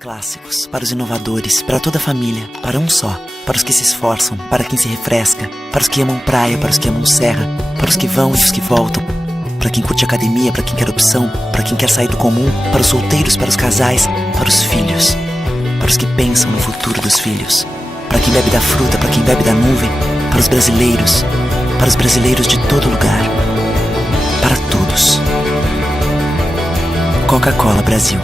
clássicos, para os inovadores, para toda a família, para um só, para os que se esforçam, para quem se refresca, para os que amam praia, para os que amam serra, para os que vão e os que voltam, para quem curte academia, para quem quer opção, para quem quer sair do comum, para os solteiros, para os casais, para os filhos, para os que pensam no futuro dos filhos, para quem bebe da fruta, para quem bebe da nuvem, para os brasileiros de todo lugar, para todos. Coca-Cola Brasil.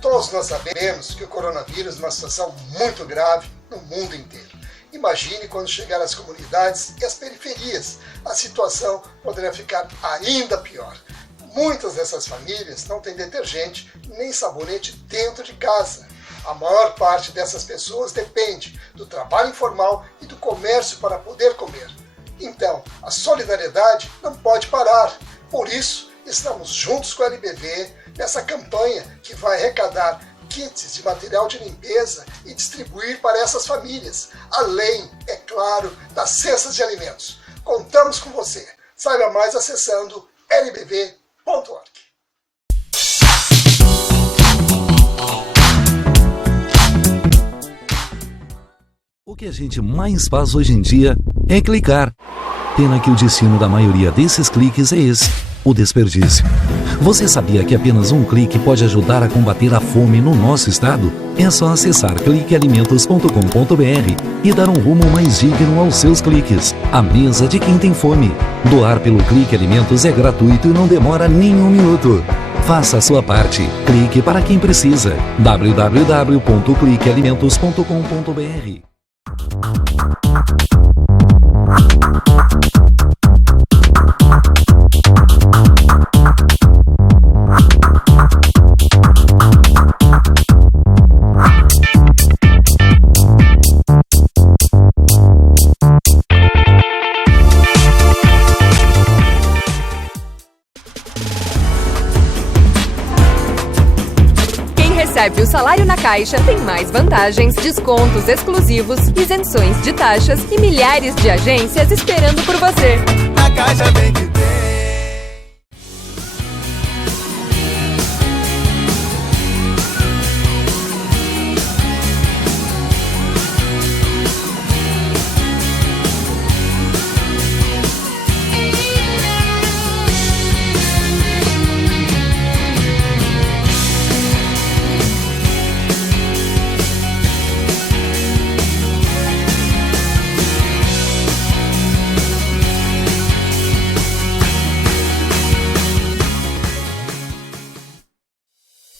Todos nós sabemos que o coronavírus é uma situação muito grave no mundo inteiro. Imagine quando chegar às comunidades e às periferias, a situação poderá ficar ainda pior. Muitas dessas famílias não têm detergente nem sabonete dentro de casa. A maior parte dessas pessoas depende do trabalho informal e do comércio para poder comer. Então, a solidariedade não pode parar. Por isso, estamos juntos com a LBV nessa campanha que vai arrecadar kits de material de limpeza e distribuir para essas famílias, além, é claro, das cestas de alimentos. Contamos com você. Saiba mais acessando lbv.org. O que a gente mais faz hoje em dia é clicar. Pena que o destino da maioria desses cliques é esse, o desperdício. Você sabia que apenas um clique pode ajudar a combater a fome no nosso estado? É só acessar cliquealimentos.com.br e dar um rumo mais digno aos seus cliques. A mesa de quem tem fome. Doar pelo Clique Alimentos é gratuito e não demora nem um minuto. Faça a sua parte. Clique para quem precisa. www.cliquealimentos.com.br. Recebe o salário na Caixa, tem mais vantagens, descontos exclusivos, isenções de taxas e milhares de agências esperando por você. Na Caixa vem que tem.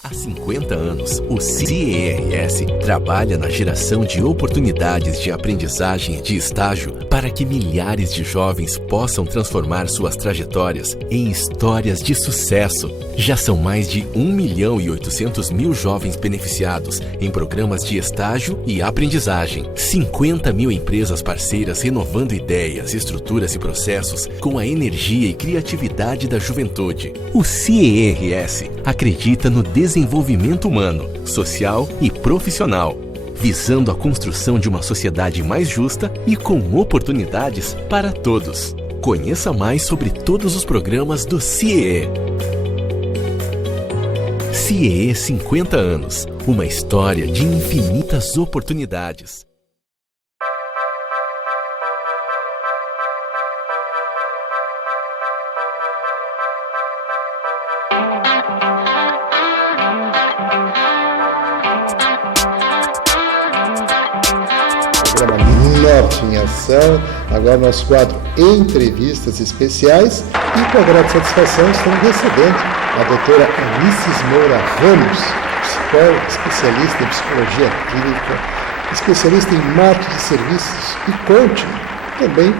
Há 50 anos, o CIERS trabalha na geração de oportunidades de aprendizagem e de estágio para que milhares de jovens possam transformar suas trajetórias em histórias de sucesso. Já são mais de 1.800.000 jovens beneficiados em programas de estágio e aprendizagem. 50 mil empresas parceiras renovando ideias, estruturas e processos com a energia e criatividade da juventude. O CIERS acredita no desenvolvimento humano, social e profissional. visando a construção de uma sociedade mais justa e com oportunidades para todos. Conheça mais sobre todos os programas do CIEE. CIEE 50 anos, uma história de infinitas oportunidades. Norte em Ação, agora nosso quadro Entrevistas Especiais, e com a grande satisfação estamos recebendo a doutora Anices Moura Ramos, psicóloga, especialista em psicologia clínica, especialista em marketing de serviços e coaching, também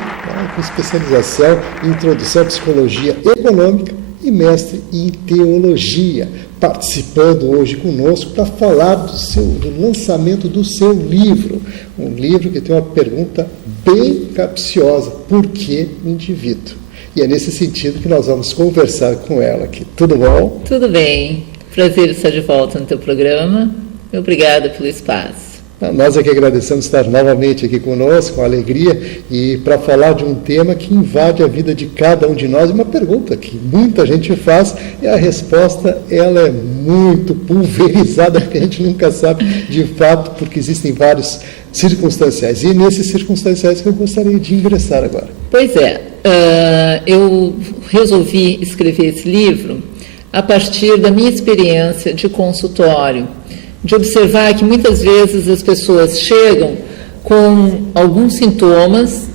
com especialização em introdução à psicologia econômica e mestre em teologia, participando hoje conosco para falar do lançamento do seu livro. Um livro que tem uma pergunta bem capciosa: por que o indivíduo? E é nesse sentido que nós vamos conversar com ela aqui. Tudo bom? Tudo bem. Prazer estar de volta no teu programa. Obrigada pelo espaço. Nós é que agradecemos estar novamente aqui conosco, com alegria, e para falar de um tema que invade a vida de cada um de nós. Uma pergunta que muita gente faz e a resposta ela é muito pulverizada, que a gente nunca sabe de fato, porque existem vários circunstanciais. E nesses circunstanciais que eu gostaria de ingressar agora. Pois é, eu resolvi escrever esse livro a partir da minha experiência de consultório, de observar que muitas vezes as pessoas chegam com alguns sintomas,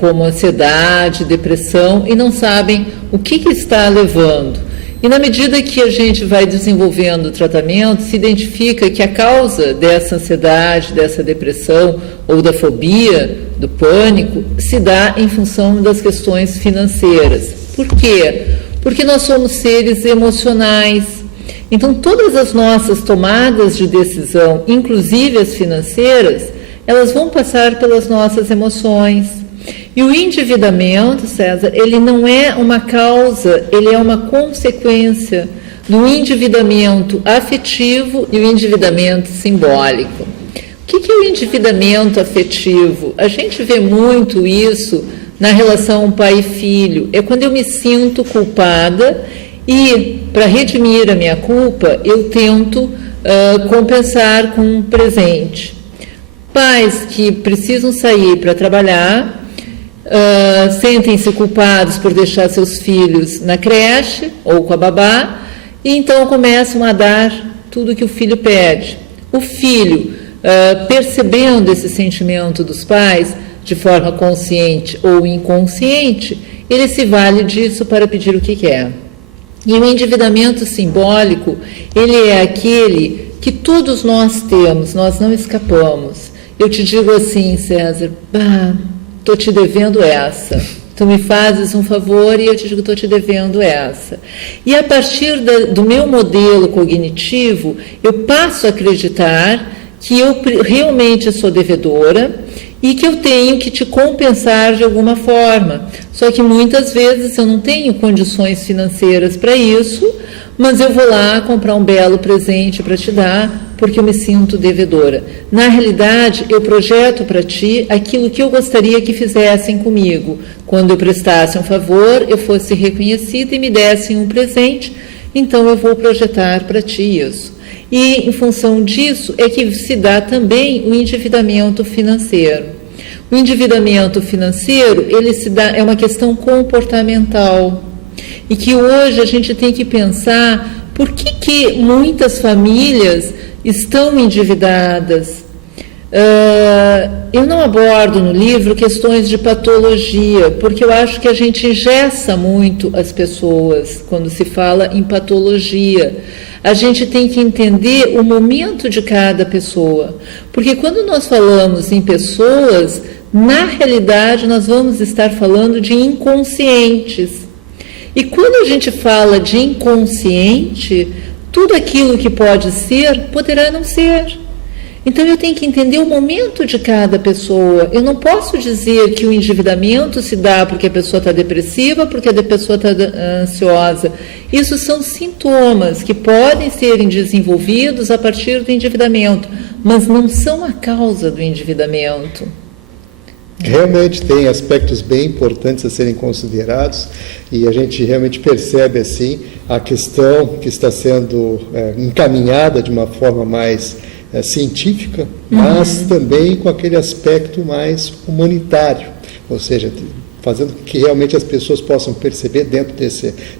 como ansiedade, depressão, e não sabem o que está levando. E na medida que a gente vai desenvolvendo o tratamento, se identifica que a causa dessa ansiedade, dessa depressão ou da fobia, do pânico, se dá em função das questões financeiras. Por quê? Porque nós somos seres emocionais. Então, todas as nossas tomadas de decisão, inclusive as financeiras, elas vão passar pelas nossas emoções. E o endividamento, César, ele não é uma causa, ele é uma consequência do endividamento afetivo e o endividamento simbólico. O que é o endividamento afetivo? A gente vê muito isso na relação pai e filho. É quando eu me sinto culpada e, para redimir a minha culpa, eu tento compensar com um presente. Pais que precisam sair para trabalhar, sentem-se culpados por deixar seus filhos na creche ou com a babá, e então começam a dar tudo que o filho pede. O filho, percebendo esse sentimento dos pais, de forma consciente ou inconsciente, ele se vale disso para pedir o que quer. E o endividamento simbólico, ele é aquele que todos nós temos, nós não escapamos. Eu te digo assim, César, estou te devendo essa. Tu me fazes um favor e eu te digo, estou te devendo essa. E a partir do meu modelo cognitivo, eu passo a acreditar que eu realmente sou devedora e que eu tenho que te compensar de alguma forma. Só que muitas vezes eu não tenho condições financeiras para isso, mas eu vou lá comprar um belo presente para te dar, porque eu me sinto devedora. Na realidade, eu projeto para ti aquilo que eu gostaria que fizessem comigo. Quando eu prestasse um favor, eu fosse reconhecida e me dessem um presente, então eu vou projetar para ti isso. E, em função disso, é que se dá também o endividamento financeiro. O endividamento financeiro, ele se dá, é uma questão comportamental. E que hoje a gente tem que pensar por que muitas famílias estão endividadas. Eu não abordo no livro questões de patologia, porque eu acho que a gente engessa muito as pessoas quando se fala em patologia. A gente tem que entender o momento de cada pessoa, porque quando nós falamos em pessoas, na realidade nós vamos estar falando de inconscientes. E quando a gente fala de inconsciente, tudo aquilo que pode ser, poderá não ser. Então, eu tenho que entender o momento de cada pessoa. Eu não posso dizer que o endividamento se dá porque a pessoa está depressiva, porque a pessoa está ansiosa. Isso são sintomas que podem serem desenvolvidos a partir do endividamento, mas não são a causa do endividamento. Realmente tem aspectos bem importantes a serem considerados e a gente realmente percebe assim a questão que está sendo encaminhada de uma forma mais científica, mas também com aquele aspecto mais humanitário, ou seja, fazendo com que realmente as pessoas possam perceber dentro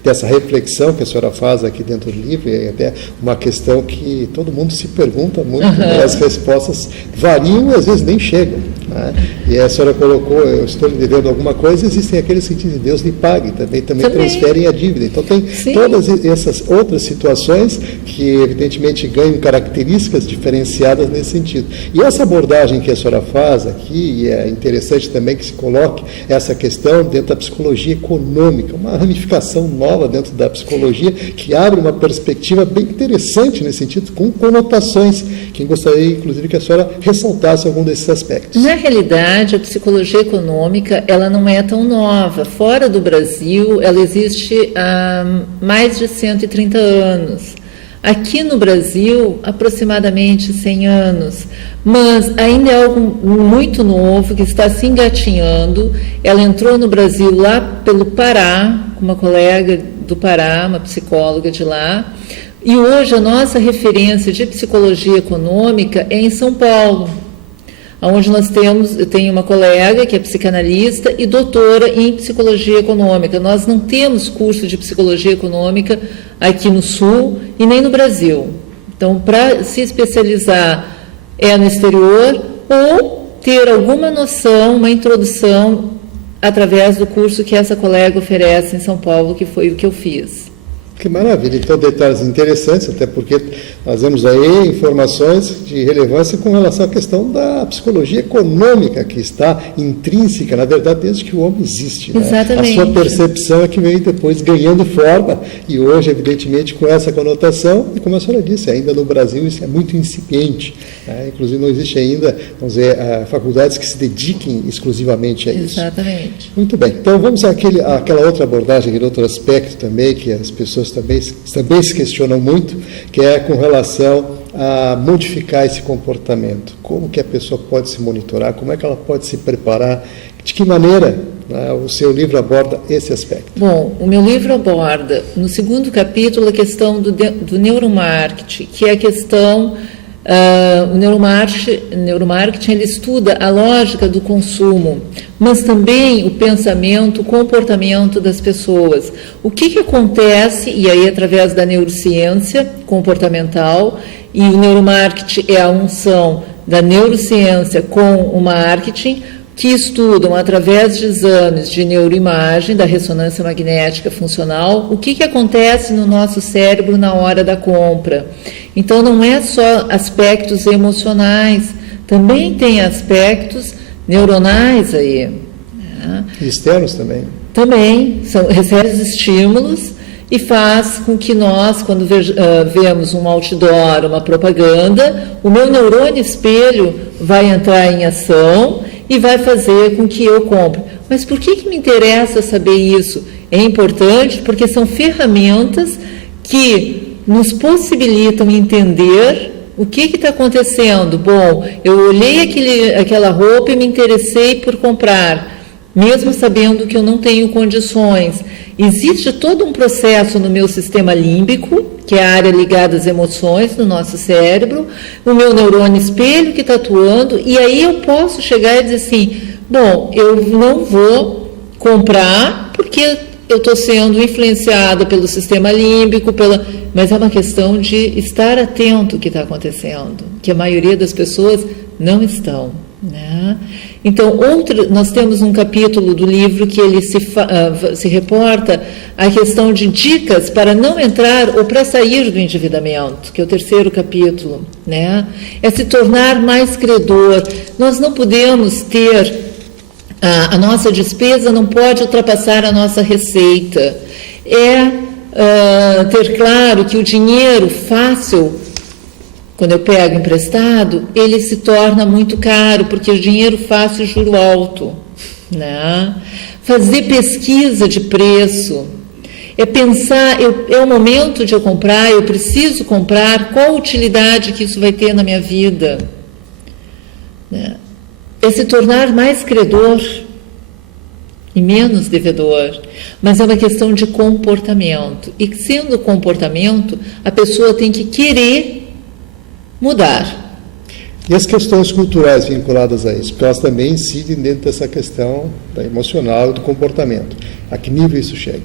dessa reflexão que a senhora faz aqui dentro do livro, e até uma questão que todo mundo se pergunta muito, né? As respostas variam e às vezes nem chegam, né? E a senhora colocou, eu estou lhe devendo alguma coisa, existem aqueles que dizem Deus lhe pague, também transferem a dívida. Então tem todas essas outras situações que evidentemente ganham características diferenciadas nesse sentido. E essa abordagem que a senhora faz aqui, e é interessante também que se coloque essa questão dentro da psicologia econômica, uma ramificação nova dentro da psicologia que abre uma perspectiva bem interessante nesse sentido, com conotações, que gostaria inclusive que a senhora ressaltasse algum desses aspectos. Na realidade, a psicologia econômica, ela não é tão nova. Fora do Brasil, ela existe há mais de 130 anos. Aqui no Brasil, aproximadamente 100 anos, mas ainda é algo muito novo, que está se engatinhando. Ela entrou no Brasil lá pelo Pará, com uma colega do Pará, uma psicóloga de lá, e hoje a nossa referência de psicologia econômica é em São Paulo, onde eu tenho uma colega que é psicanalista e doutora em psicologia econômica. Nós não temos curso de psicologia econômica aqui no Sul e nem no Brasil. Então, para se especializar é no exterior ou ter alguma noção, uma introdução através do curso que essa colega oferece em São Paulo, que foi o que eu fiz. Que maravilha, então detalhes interessantes, até porque nós vemos aí informações de relevância com relação à questão da psicologia econômica, que está intrínseca, na verdade, desde que o homem existe. Exatamente. Né? A sua percepção é que vem depois ganhando forma, e hoje, evidentemente, com essa conotação, e como a senhora disse, ainda no Brasil isso é muito incipiente, né? Inclusive não existe ainda, vamos dizer, faculdades que se dediquem exclusivamente a isso. Exatamente. Muito bem, então vamos àquela outra abordagem, aquele outro aspecto também, que as pessoas também se questionam muito, que é com relação a modificar esse comportamento. Como que a pessoa pode se monitorar, como é que ela pode se preparar, de que maneira, né, o seu livro aborda esse aspecto? Bom, o meu livro aborda, no segundo capítulo, a questão do neuromarketing, que é a questão... o neuromarketing ele estuda a lógica do consumo, mas também o pensamento, o comportamento das pessoas. O que acontece, e aí através da neurociência comportamental, e o neuromarketing é a unção da neurociência com o marketing, que estudam através de exames de neuroimagem, da ressonância magnética funcional, o que acontece no nosso cérebro na hora da compra. Então, não é só aspectos emocionais, também tem aspectos neuronais aí. Né? E externos também. Também, recebe estímulos e faz com que nós, quando vemos um outdoor, uma propaganda, o meu neurônio espelho vai entrar em ação e vai fazer com que eu compre. Mas por que me interessa saber isso? É importante porque são ferramentas que nos possibilitam entender o que está acontecendo. Bom, eu olhei aquela roupa e me interessei por comprar, mesmo sabendo que eu não tenho condições. Existe todo um processo no meu sistema límbico, que é a área ligada às emoções do nosso cérebro, o meu neurônio espelho que está atuando, e aí eu posso chegar e dizer assim, bom, eu não vou comprar porque eu estou sendo influenciada pelo sistema límbico, mas é uma questão de estar atento ao que está acontecendo, que a maioria das pessoas não estão, né? Então, nós temos um capítulo do livro que ele se reporta à questão de dicas para não entrar ou para sair do endividamento, que é o terceiro capítulo, né? É se tornar mais credor. Nós não podemos ter, a nossa despesa não pode ultrapassar a nossa receita. Ter claro que o dinheiro fácil, quando eu pego emprestado, ele se torna muito caro, porque é dinheiro fácil e juro alto, né? Fazer pesquisa de preço, é pensar, é o momento de eu comprar, eu preciso comprar, qual a utilidade que isso vai ter na minha vida, né? É se tornar mais credor e menos devedor, mas é uma questão de comportamento, e sendo comportamento, a pessoa tem que querer mudar. E as questões culturais vinculadas a isso, porque elas também incidem dentro dessa questão da emocional e do comportamento. A que nível isso chega?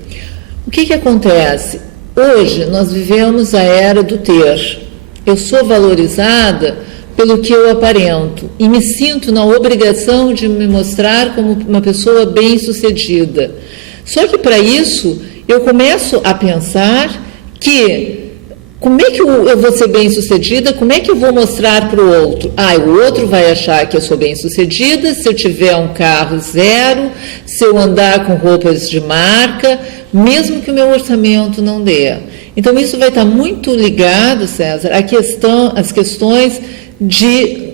O que acontece? Hoje nós vivemos a era do ter. Eu sou valorizada pelo que eu aparento e me sinto na obrigação de me mostrar como uma pessoa bem-sucedida. Só que para isso eu começo a pensar que como é que eu vou ser bem-sucedida? Como é que eu vou mostrar para o outro? O outro vai achar que eu sou bem-sucedida se eu tiver um carro zero, se eu andar com roupas de marca, mesmo que o meu orçamento não dê. Então, isso vai estar muito ligado, César, às questões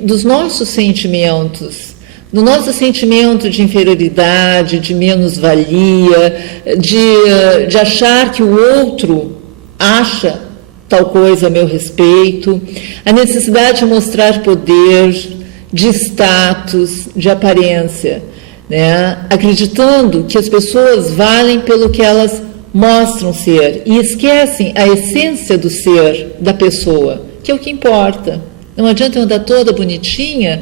dos nossos sentimentos, do nosso sentimento de inferioridade, de menos-valia, de achar que o outro acha tal coisa a meu respeito, a necessidade de mostrar poder, de status, de aparência, né? Acreditando que as pessoas valem pelo que elas mostram ser e esquecem a essência do ser da pessoa, que é o que importa. Não adianta eu andar toda bonitinha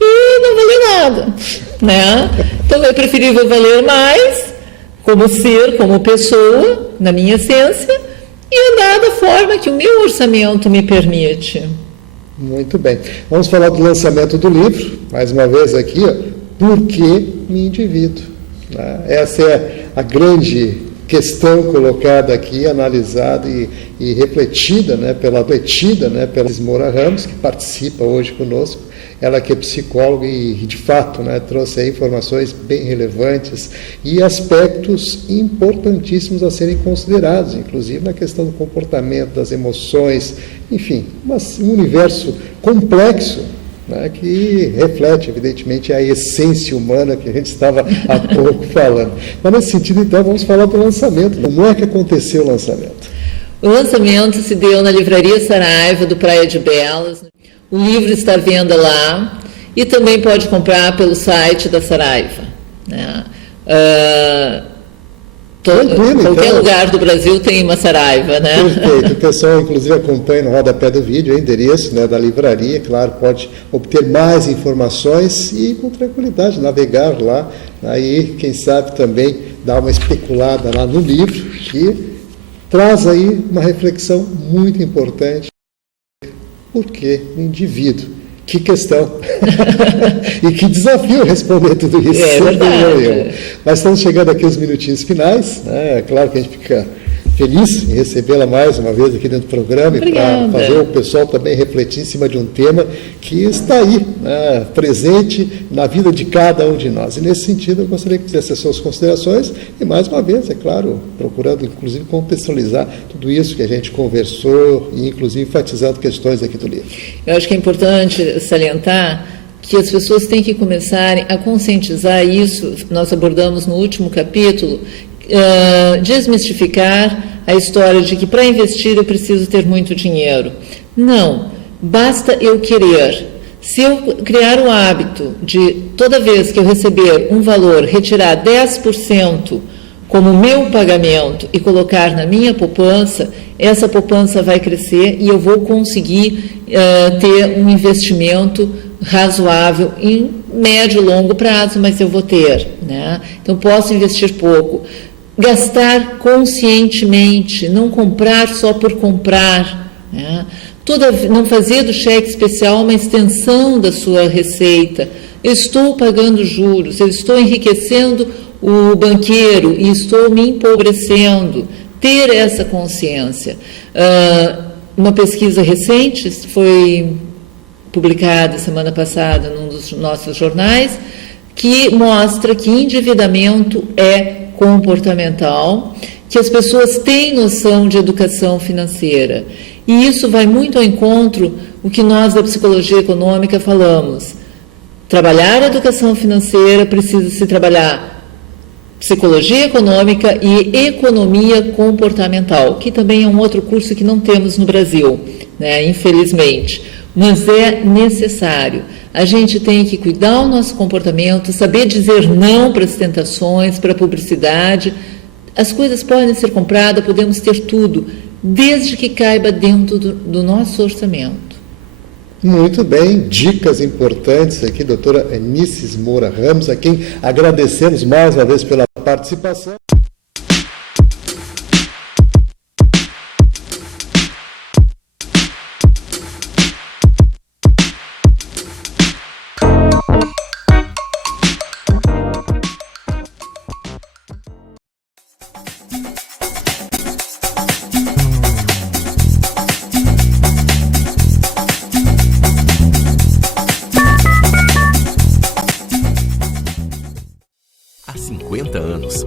e não valer nada, né? Então é preferível valer mais como ser, como pessoa, na minha essência, e andar da forma que o meu orçamento me permite. Muito bem. Vamos falar do lançamento do livro, mais uma vez aqui, Por que me endivido? Essa é a grande questão colocada aqui, analisada e refletida, pela Ismora Ramos, que participa hoje conosco. Ela que é psicóloga e, de fato, trouxe aí informações bem relevantes e aspectos importantíssimos a serem considerados, inclusive na questão do comportamento, das emoções, enfim, um universo complexo, que reflete, evidentemente, a essência humana que a gente estava há pouco falando. Mas, nesse sentido, então, vamos falar do lançamento. Como é que aconteceu o lançamento? O lançamento se deu na Livraria Saraiva, do Praia de Belas. O livro está à venda lá e também pode comprar pelo site da Saraiva, né? Qualquer lugar do Brasil tem uma Saraiva, né? Perfeito. O pessoal, inclusive, acompanha no rodapé do vídeo o endereço da livraria. Claro, pode obter mais informações e, com tranquilidade, navegar lá. Aí, quem sabe, também dar uma especulada lá no livro, que traz aí uma reflexão muito importante. Por que o indivíduo? Que questão! E que desafio responder tudo isso. É verdade. Mas estamos chegando aqui aos minutinhos finais. É claro que a gente fica feliz em recebê-la mais uma vez aqui dentro do programa. Obrigada. E para fazer o pessoal também refletir em cima de um tema que está aí, presente na vida de cada um de nós. E nesse sentido, eu gostaria que fizesse as suas considerações e, mais uma vez, é claro, procurando, inclusive, contextualizar tudo isso que a gente conversou e, inclusive, enfatizando questões aqui do livro. Eu acho que é importante salientar que as pessoas têm que começarem a conscientizar isso. Nós abordamos no último capítulo, desmistificar a história de que para investir eu preciso ter muito dinheiro. Não, basta eu querer. Se eu criar o hábito de, toda vez que eu receber um valor, retirar 10% como meu pagamento e colocar na minha poupança, essa poupança vai crescer e eu vou conseguir ter um investimento razoável em médio e longo prazo, mas eu vou ter, né? Então, posso investir pouco. Gastar conscientemente, não comprar só por comprar, né? Não fazer do cheque especial uma extensão da sua receita. Eu estou pagando juros, eu estou enriquecendo o banqueiro e estou me empobrecendo. Ter essa consciência. Uma pesquisa recente foi publicada semana passada num dos nossos jornais, que mostra que endividamento é comportamental que as pessoas têm noção de educação financeira. E isso vai muito ao encontro o que nós da psicologia econômica falamos. Trabalhar a educação financeira precisa se trabalhar psicologia econômica e economia comportamental, que também é um outro curso que não temos no Brasil, né, infelizmente. Mas é necessário. A gente tem que cuidar do nosso comportamento, saber dizer não para as tentações, para a publicidade. As coisas podem ser compradas, podemos ter tudo, desde que caiba dentro do nosso orçamento. Muito bem, dicas importantes aqui, doutora Anices Moura Ramos, a quem agradecemos mais uma vez pela participação.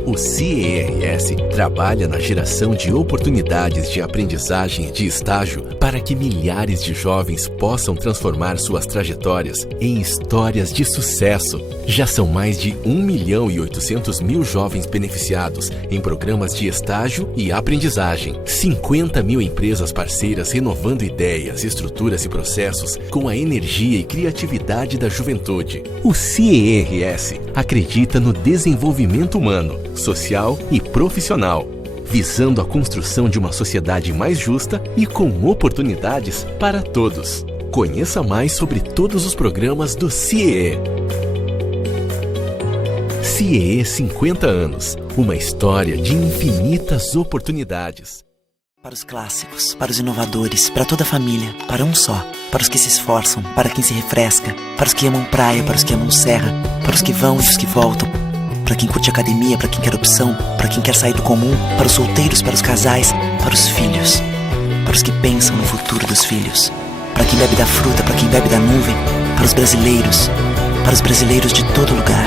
O CIERS trabalha na geração de oportunidades de aprendizagem e de estágio para que milhares de jovens possam transformar suas trajetórias em histórias de sucesso. Já são mais de 1.800.000 jovens beneficiados em programas de estágio e aprendizagem. 50.000 empresas parceiras renovando ideias, estruturas e processos com a energia e criatividade da juventude. O CIERS acredita no desenvolvimento humano, social e profissional, visando a construção de uma sociedade mais justa e com oportunidades para todos. Conheça mais sobre todos os programas do CIEE. CIEE 50 anos, uma história de infinitas oportunidades. Para os clássicos, para os inovadores, para toda a família, para um só. Para os que se esforçam, para quem se refresca, para os que amam praia, para os que amam serra, para os que vão e os que voltam. Para quem curte academia, para quem quer opção, para quem quer sair do comum, para os solteiros, para os casais, para os filhos, para os que pensam no futuro dos filhos, para quem bebe da fruta, para quem bebe da nuvem, para os brasileiros de todo lugar,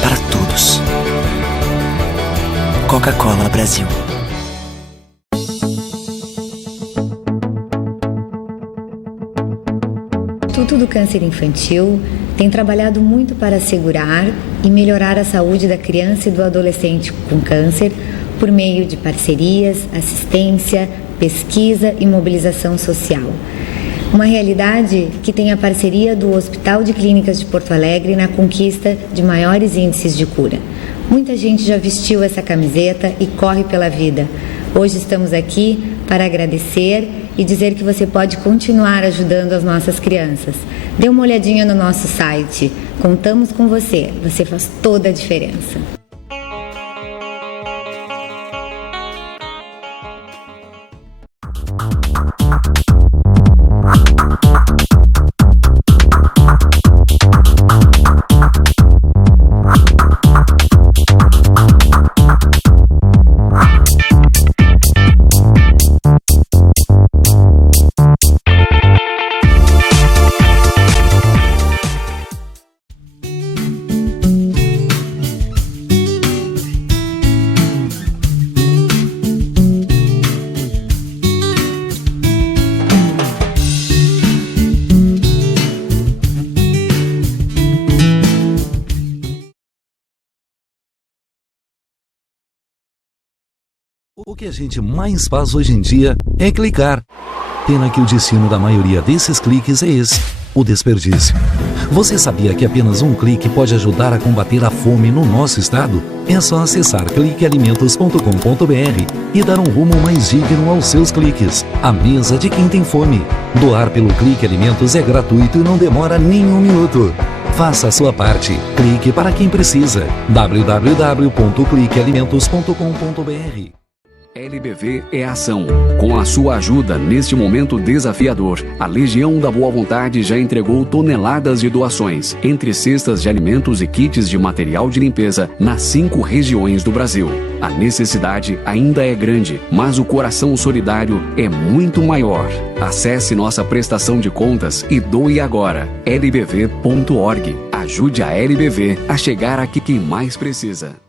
para todos. Coca-Cola Brasil. O Instituto do Câncer Infantil tem trabalhado muito para assegurar e melhorar a saúde da criança e do adolescente com câncer por meio de parcerias, assistência, pesquisa e mobilização social. Uma realidade que tem a parceria do Hospital de Clínicas de Porto Alegre na conquista de maiores índices de cura. Muita gente já vestiu essa camiseta e corre pela vida. Hoje estamos aqui para agradecer e dizer que você pode continuar ajudando as nossas crianças. Dê uma olhadinha no nosso site. Contamos com você. Você faz toda a diferença. O que a gente mais faz hoje em dia é clicar. Pena que o destino da maioria desses cliques é esse, o desperdício. Você sabia que apenas um clique pode ajudar a combater a fome no nosso estado? É só acessar cliquealimentos.com.br e dar um rumo mais digno aos seus cliques. A mesa de quem tem fome. Doar pelo Clique Alimentos é gratuito e não demora nem um minuto. Faça a sua parte. Clique para quem precisa. www.cliquealimentos.com.br. LBV é ação. Com a sua ajuda neste momento desafiador, a Legião da Boa Vontade já entregou toneladas de doações, entre cestas de alimentos e kits de material de limpeza, nas 5 regiões do Brasil. A necessidade ainda é grande, mas o coração solidário é muito maior. Acesse nossa prestação de contas e doe agora. lbv.org. Ajude a LBV a chegar a quem mais precisa.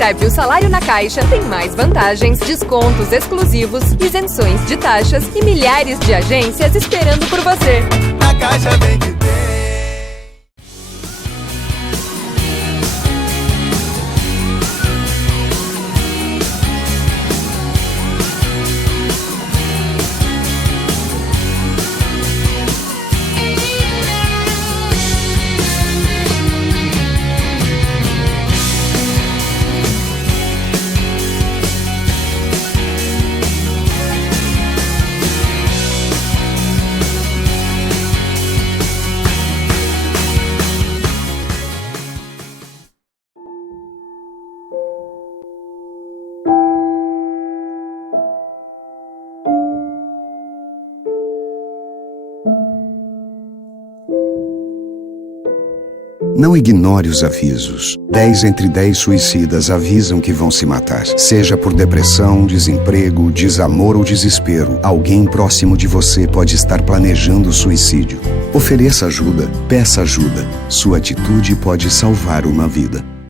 recebe o salário na Caixa tem mais vantagens, descontos exclusivos, isenções de taxas e milhares de agências esperando por você. Na Caixa Bem que tem. Não ignore os avisos. 10 entre 10 suicidas avisam que vão se matar. Seja por depressão, desemprego, desamor ou desespero, alguém próximo de você pode estar planejando suicídio. Ofereça ajuda, peça ajuda. Sua atitude pode salvar uma vida.